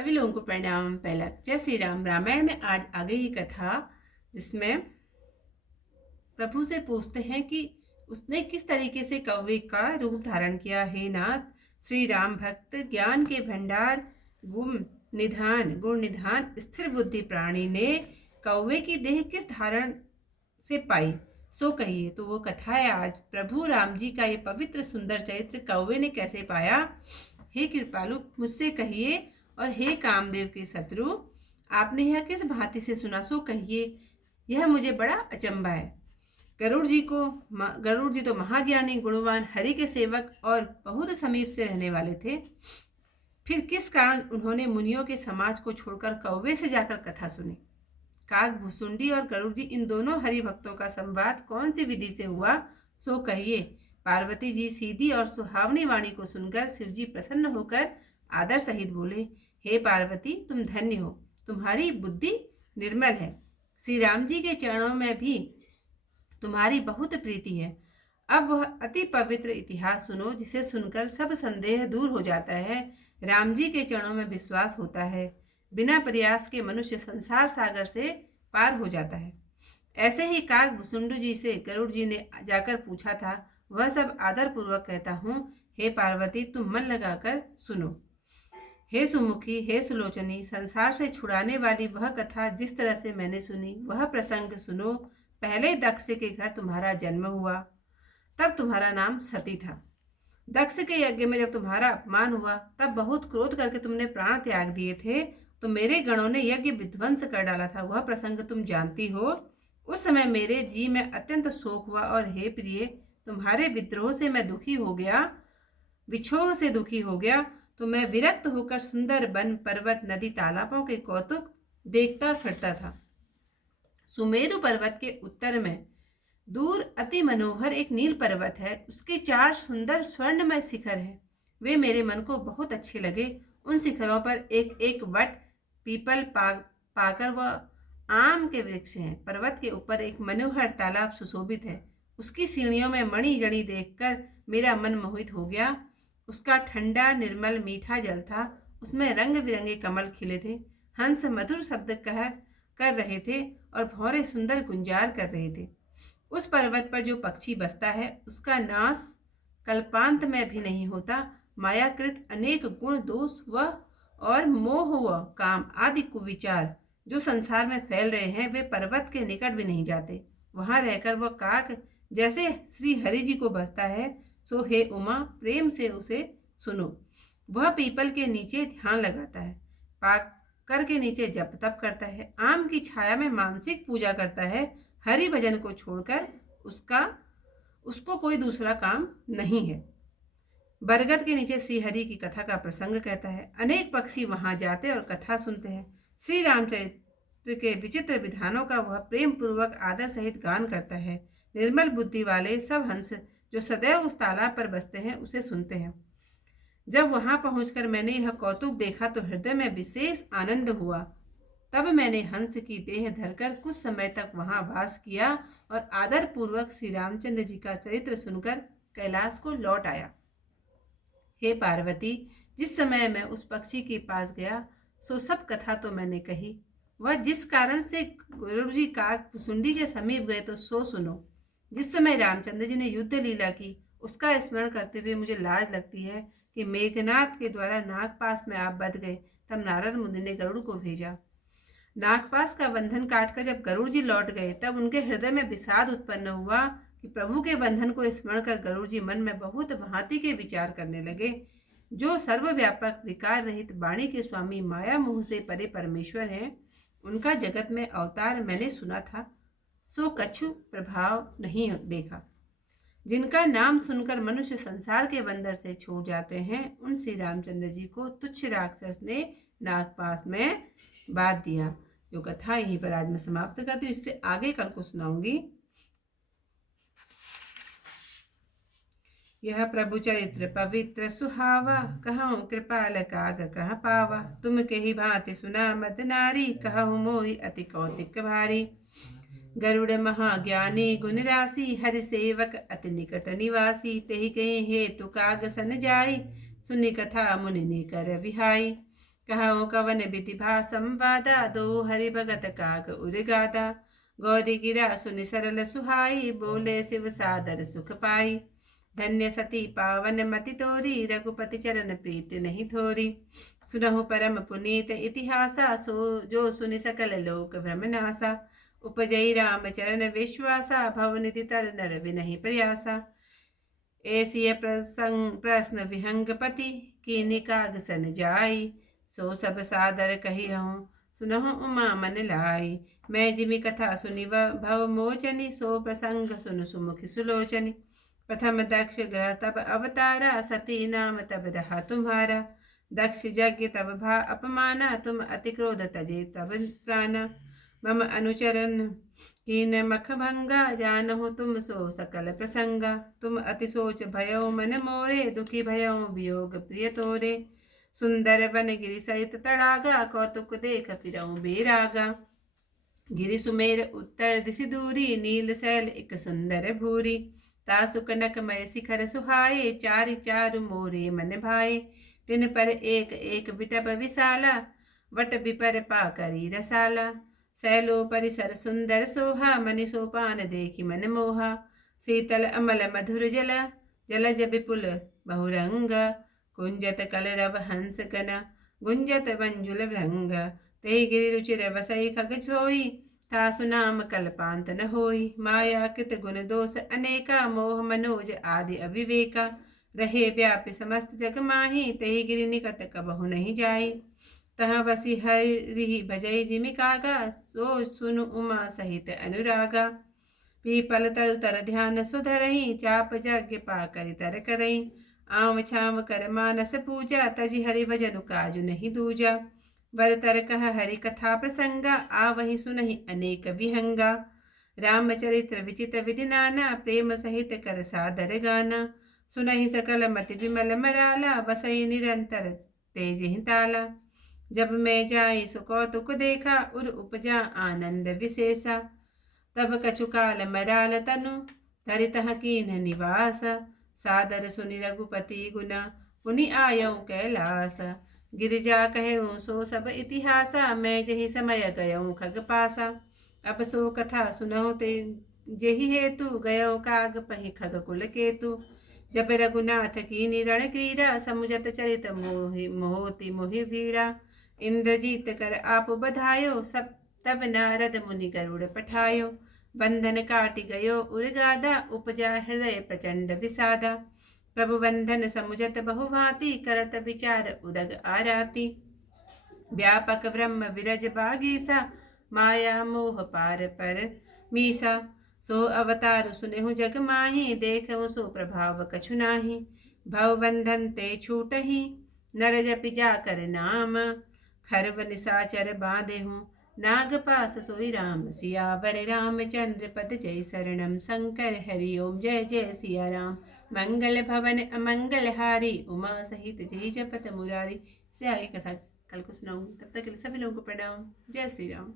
सभी लोगों को प्रणाम। पहला जय श्री राम। रामायण में आज आ गई कथा जिसमें प्रभु से पूछते हैं कि उसने किस तरीके से कौवे का रूप धारण किया। हे नाथ, श्री राम भक्त ज्ञान के भंडार गुण निधान स्थिर बुद्धि प्राणी ने कौवे की देह किस धारण से पाई, सो कहिए। तो वो कथा है आज प्रभु राम जी का ये पवित्र सुंदर चरित्र कौवे ने कैसे पाया। हे कृपालु, मुझसे कहिए, और हे कामदेव के शत्रु, आपने यह किस भांति से सुना, सो कहिए। यह मुझे बड़ा अचंभा है। गरुड़ जी तो महाज्ञानी गुणवान हरि के सेवक और बहुत समीप से रहने वाले थे। फिर किस कारण उन्होंने मुनियों के समाज को छोड़कर कौवे से जाकर कथा सुनी। काग भुसुंडी और गरुड़ जी, इन दोनों हरि भक्तों का संवाद कौन सी विधि से हुआ, सो कहिए। पार्वती जी सीधी और सुहावनी वाणी को सुनकर शिवजी प्रसन्न होकर आदर सहित बोले, हे पार्वती, तुम धन्य हो, तुम्हारी बुद्धि निर्मल है। श्री राम जी के चरणों में भी तुम्हारी बहुत प्रीति है। अब वह अति पवित्र इतिहास सुनो, जिसे सुनकर सब संदेह दूर हो जाता है। राम जी के चरणों में विश्वास होता है, बिना प्रयास के मनुष्य संसार सागर से पार हो जाता है। ऐसे ही काग भुसुंडू जी से गरुड़ जी ने जाकर पूछा था, वह सब आदर पूर्वक कहता हूँ। हे पार्वती, तुम मन लगाकर सुनो। हे सुमुखी, हे सुलोचनी, संसार से छुड़ाने वाली वह कथा जिस तरह से मैंने सुनी, वह प्रसंग सुनो। पहले दक्ष के घर तुम्हारा जन्म हुआ, तब तुम्हारा नाम सती था। दक्ष के यज्ञ में जब तुम्हारा अपमान हुआ, तब बहुत क्रोध करके तुमने प्राण त्याग दिए थे, तो मेरे गणों ने यज्ञ विध्वंस कर डाला था। वह प्रसंग तुम जानती हो। उस समय मेरे जी में अत्यंत शोक हुआ, और हे प्रिय, तुम्हारे विद्रोह से मैं दुखी हो गया, विछोह से दुखी हो गया। तो मैं विरक्त होकर सुंदर वन, पर्वत, नदी, तालाबों के कौतुक देखता फिरता था। सुमेरु पर्वत के उत्तर में दूर अति मनोहर एक नील पर्वत है। उसके 4 सुंदर स्वर्णमय शिखर हैं। वे मेरे मन को बहुत अच्छे लगे। उन शिखरों पर एक एक वट, पीपल, पाकर व आम के वृक्ष हैं। पर्वत के ऊपर एक मनोहर तालाब सुशोभित है। उसकी सीढ़ियों में मणि जड़ी देखकर मेरा मन मोहित हो गया। उसका ठंडा निर्मल मीठा जल था। उसमें रंग बिरंगे कमल खिले थे। हंस मधुर शब्द कर रहे थे और भौरे सुंदर गुंजार कर रहे थे। उस पर्वत पर जो पक्षी बसता है, उसका नाश कल्पांत में भी नहीं होता। मायाकृत अनेक गुण, दोष व और मोह व काम आदि कुविचार जो संसार में फैल रहे हैं, वे पर्वत के निकट भी नहीं जाते। वहां रहकर वह काक जैसे श्री हरि जी को बसता है, सो हे उमा, प्रेम से उसे सुनो। वह पीपल के नीचे ध्यान लगाता है, पाकर के नीचे जप तप करता है, आम की छाया में मानसिक पूजा करता है। हरि भजन को छोड़कर उसको कोई दूसरा काम नहीं है। बरगद के नीचे श्री हरि की कथा का प्रसंग कहता है। अनेक पक्षी वहां जाते और कथा सुनते हैं। श्री रामचरित्र के विचित्र विधानों का वह प्रेम पूर्वक आदर सहित गान करता है। निर्मल बुद्धि वाले सब हंस जो सदैव उस तालाब पर बसते हैं, उसे सुनते हैं। जब वहां पहुंचकर मैंने यह कौतुक देखा, तो हृदय में विशेष आनंद हुआ। तब मैंने हंस की देह धरकर कुछ समय तक वहां वास किया और आदर पूर्वक श्री रामचंद्र जी का चरित्र सुनकर कैलाश को लौट आया। हे पार्वती, जिस समय मैं उस पक्षी के पास गया, सो सब कथा तो मैंने कही। वह जिस कारण से गरुड़ जी काग भुसुंडी के समीप गए, तो सो सुनो। जिस समय रामचंद्र जी ने युद्ध लीला की, उसका स्मरण करते हुए मुझे लाज लगती है कि मेघनाथ के द्वारा नागपास में आप बध गए। तब नारद मुनि ने गरुड़ को भेजा। नागपास का बंधन काटकर जब गरुड़ जी लौट गए, तब उनके हृदय में विषाद उत्पन्न हुआ कि प्रभु के बंधन को स्मरण कर गरुड़ जी मन में बहुत भांति के विचार करने लगे। जो सर्वव्यापक विकार रहित वाणी के स्वामी, माया मोह से परे परमेश्वर हैं, उनका जगत में अवतार मैंने सुना था, सो कछु प्रभाव नहीं देखा। जिनका नाम सुनकर मनुष्य संसार के बंदर से छूट जाते हैं, उन श्री रामचंद्र जी को तुच्छ राक्षस ने नागपास में बांध दिया। जो कथा यहीं पर आज मैं समाप्त करती हूँ। इससे आगे कल को सुनाऊंगी। यह प्रभु चरित्र पवित्र सुहावा, कहूँ कृपाल काग कह पावा। तुम के ही भांति सुना मद नारी, कहूँ मोहि अति कौतिक भारी। गरुड़ महाज्ञानी गुण राशि, हरि सेवक अति निकट निवासी। तेहि कहीं हेतु काग सन जाई, सुनि कथा मुनि ने कर विहाई। कहो कवन बिति भा संवादा, दो हरि भगत काग उर्गादा। गौरी गिरा सुनि सरल सुहाई, बोले शिव सादर सुख पाई। धन्य सती पावन मति तोरी, रघुपति चरण प्रीति नहीं थोरी। सुनहु परम पुनीत इतिहासा, सो जो सुनि सकल लोक भ्रम नासा। उपजई राम चरण विश्वासा, भवनिधि तर नर विनहि प्रयासा। ऐसिय प्रश्न विहंगपति, कीनि काग सन जाई। सो सब सादर कही हूँ, सुनहु उमा मन लाई। मैं जिमि कथा सुनि भव मोचनी, सो प्रसंग सुन सुमुखि सुलोचनी। प्रथम दक्ष ग्रह तब अवतारा, सती नाम तब रहा तुम्हारा। दक्ष यज्ञ तब भा अपमाना, तुम अति क्रोध तजे तब प्राणा। मम अनुचरण कीन मख भंगा, जानहु तुम सो सकल प्रसंगा। तुम अति सोच भयो मन मोरे, दुखी भयो वियोग प्रिय तोरे। सुंदर वन गिरि सहित तड़ागा, कौतुक देख फिरऊं बेरागा। गिरि सुमेर उत्तर दिशि दूरी, नील शैल एक सुंदर भूरी। तासु कनक मय शिखर सुहाए, चारि चारु मोरे मन भाए। तिन पर एक एक विटप विशाला, वट विपर पाकरी रसाला। शैलो परिसर सुंदर सोहा, मनि सोपान देखि मन मोहा। शीतल अमल मधुर जल, जलज विपुल बहुरंग। कुंजत कलरव हंस कन, गुंजत मंजुल भृंग। तेहि गिरि रुचिर वसई खग सोई, तासु नाम कल्पांत न होई। माया कृत गुण दोष अनेका, मोह मनोज आदि अविवेका। रहे व्यापी समस्त जग माही, तेहि गिरि निकट कबहु नहीं जाई। तहाँ बसी हरि भजई जिमि कागा, सो सुनु उमा सहित अनुरागा। पीपल तरु तर ध्यान सुधरहि, चाप यज्ञ पाकरि तर करई। आम छाम कर मानस पूजा, तजि हरि भजन काजु नहीं दूजा। वर तर कह हरि कथा प्रसंगा, आवहि सुनहि अनेक विहंगा। रामचरित्र विचित विधि नाना, प्रेम सहित कर सादर गाना। सुनहि सकल मति विमल मराला, वसई निरंतर तेज ताला। जब मैं जाई सो कौतुक देखा, उर उपजा आनंद विशेषा। तब कछु काल मराल तनु, धरि तह कीन्ह निवास। सादर सुनि रघुपति गुण, पुनि आयऊ कैलास। गिरिजा कहऊँ सो सब इतिहासा, मैं जहि समय गयऊँ खग पासा। अब सो कथा सुनहु ते जेहि हेतु, गयऊँ काग पहि खग कुल केतु। जब रघुनाथ कीनि रण क्रीड़ा, समुझत चरित मोहि मोहि भीड़ा। इंद्रजीत कर आप बधायो, सब तब नारद मुनि गरुड़ पठायो। बंधन काटि गयो उर्गादा, उपजा हृदय प्रचंड विषादा। प्रभु बंधन समुझत बहुभांति, करत विचार उदग आराति। व्यापक ब्रह्म विरज बागीसा, माया मोह पार पर मीसा। सो अवतार सुनेहु जग माही, देखहु सो प्रभाव कछु नाही। भव बंधन ते छूटहि, नर जपि जाकर नाम। खरव निशाचर बांधेहु, नाग पास सोई राम। सियावर रामचंद्र पद जय शरणम, शंकर हरि ओम जय जय सिया राम। मंगल भवन अमंगल हारी, उमा सहित जय जपत मुरारी। से आगे कथा कल को सुनाऊंगी, तब तक के लिए सभी लोगों को प्रणाम। जय श्री राम।